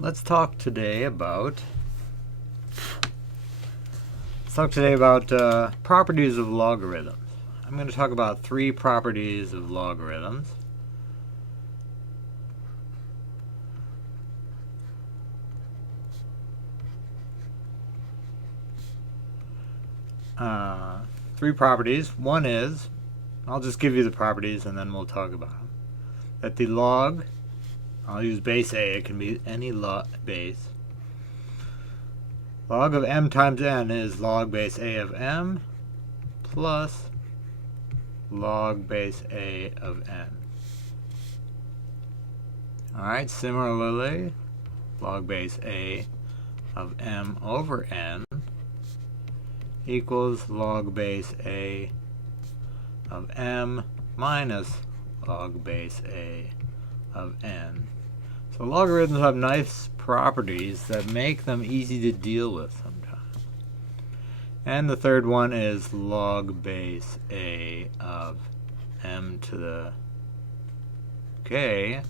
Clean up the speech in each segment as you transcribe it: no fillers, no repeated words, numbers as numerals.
let's talk today about properties of logarithms. I'm going to talk about 3 properties of logarithms. Three properties. One is, I'll just give you the properties and then we'll talk about them. That the log, I'll use base a, it can be any base. Log of m times n is log base a of m plus log base a of n. Alright, similarly, log base a of m over n equals log base a of m minus log base a of n. So logarithms have nice properties that make them easy to deal with sometimes. And the third one is log base a of m to the k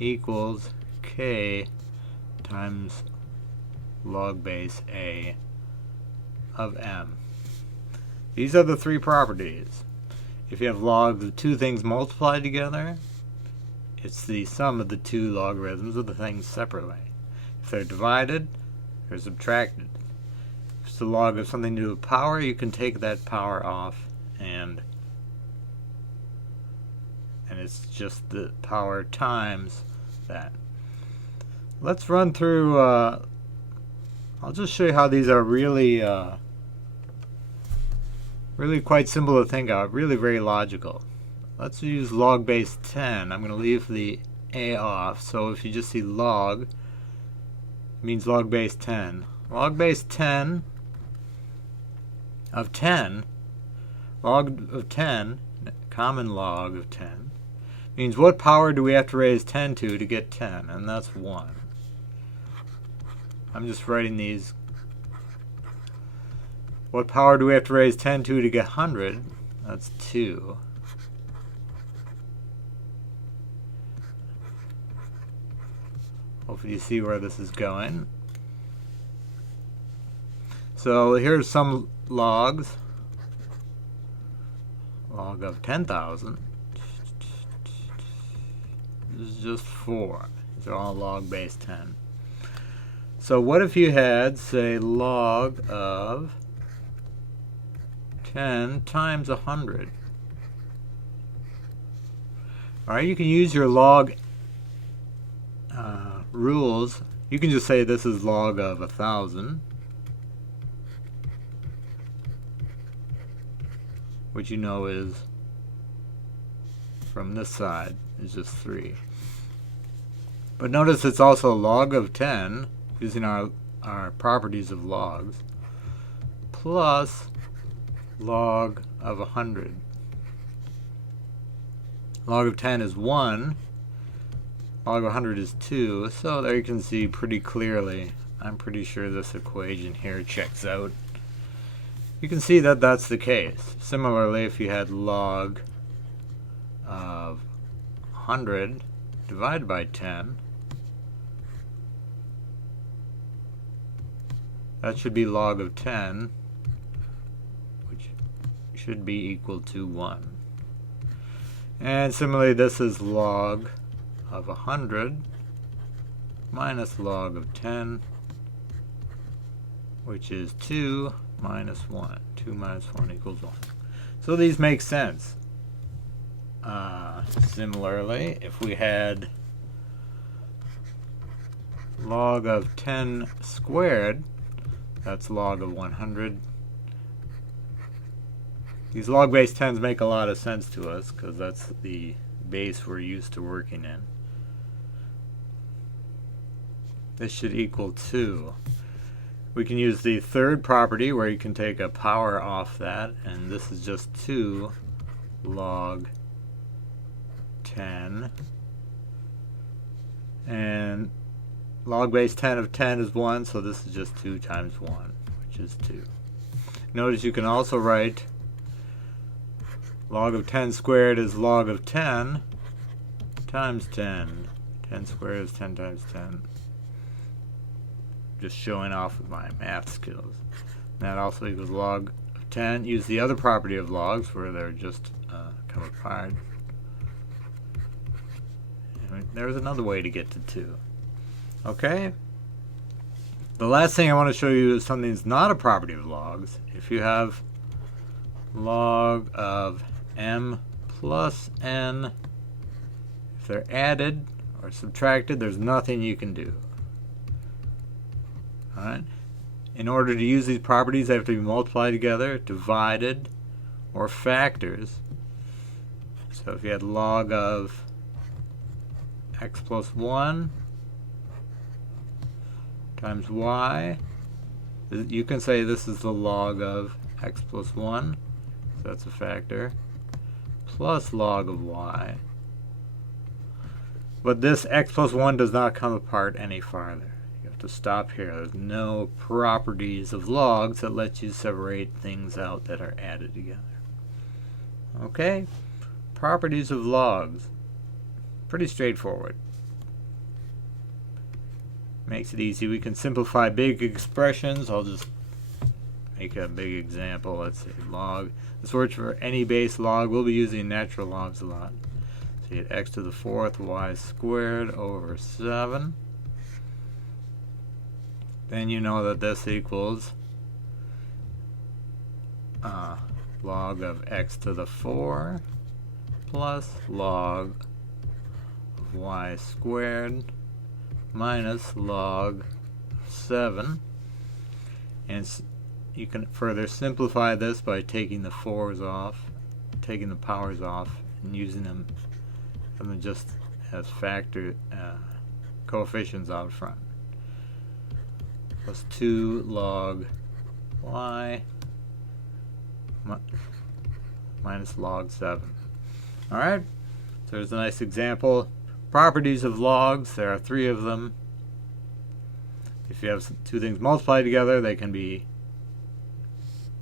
equals k times log base a of m. These are the 3 properties. If you have logs of 2 things multiplied together, it's the sum of the 2 logarithms of the things separately. If they're divided, they're subtracted. If it's the log of something to do with power, you can take that power off and it's just the power times that. Let's run through, I'll just show you how these are really quite simple to think of, really very logical. Let's use log base 10. I'm going to leave the a off, so if you just see log, it means log base 10. Log base 10 of 10, log of 10, common log of 10, means what power do we have to raise 10 to get 10? And that's 1. I'm just writing these. What power do we have to raise 10 to get 100? That's 2. Hopefully you see where this is going. So here's some logs. Log of 10,000. This is just 4. These are all log base 10. So what if you had, say, log of 10 times 100? Alright, you can use your log rules. You can just say this is log of 1,000, which you know is from this side is just 3. But notice it's also log of 10, using our properties of logs, plus log of 100. Log of 10 is 1. Log of 100 is 2. So there you can see pretty clearly. I'm pretty sure this equation here checks out. You can see that that's the case. Similarly, if you had log of 100 divided by 10, that should be log of 10, which should be equal to 1. And similarly, this is log of 100 minus log of 10, which is 2 minus 1. 2 minus 1 equals 1. So these make sense. Similarly, if we had log of 10 squared, that's log of 100. These log base 10s make a lot of sense to us because that's the base we're used to working in. This should equal 2. We can use the third property where you can take a power off that, and this is just 2 log 10. And log base 10 of 10 is 1, so this is just 2 times 1, which is 2. Notice you can also write log of 10 squared is log of 10 times 10. 10 squared is 10 times 10. just showing off with my math skills. That also equals log of 10. Use the other property of logs where they're just come apart. And there's another way to get to 2. Okay? The last thing I want to show you is something that's not a property of logs. If you have log of m plus n, if they're added or subtracted, there's nothing you can do. Alright? In order to use these properties, they have to be multiplied together, divided, or factors. So if you had log of x plus 1 times y, you can say this is the log of x plus 1, so that's a factor, plus log of y. But this x plus 1 does not come apart any farther. You have to stop here. There's no properties of logs that let you separate things out that are added together. Okay? Properties of logs. Pretty straightforward. Makes it easy. We can simplify big expressions. I'll just make a big example. Let's say log. This works for any base log. We'll be using natural logs a lot. So you get x to the 4th y squared over 7. Then you know that this equals log of x to the 4 plus log of y squared minus log 7. And you can further simplify this by taking the 4's off, taking the powers off, and using them just as factor coefficients out front. Plus 2 log y minus log 7. Alright, so there's a nice example. Properties of logs, there are 3 of them. If you have 2 things multiplied together, they can be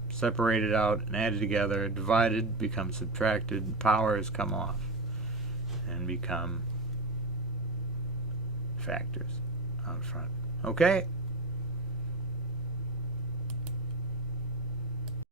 separated out and added together, divided, become subtracted, powers come off, and become factors out front. Okay?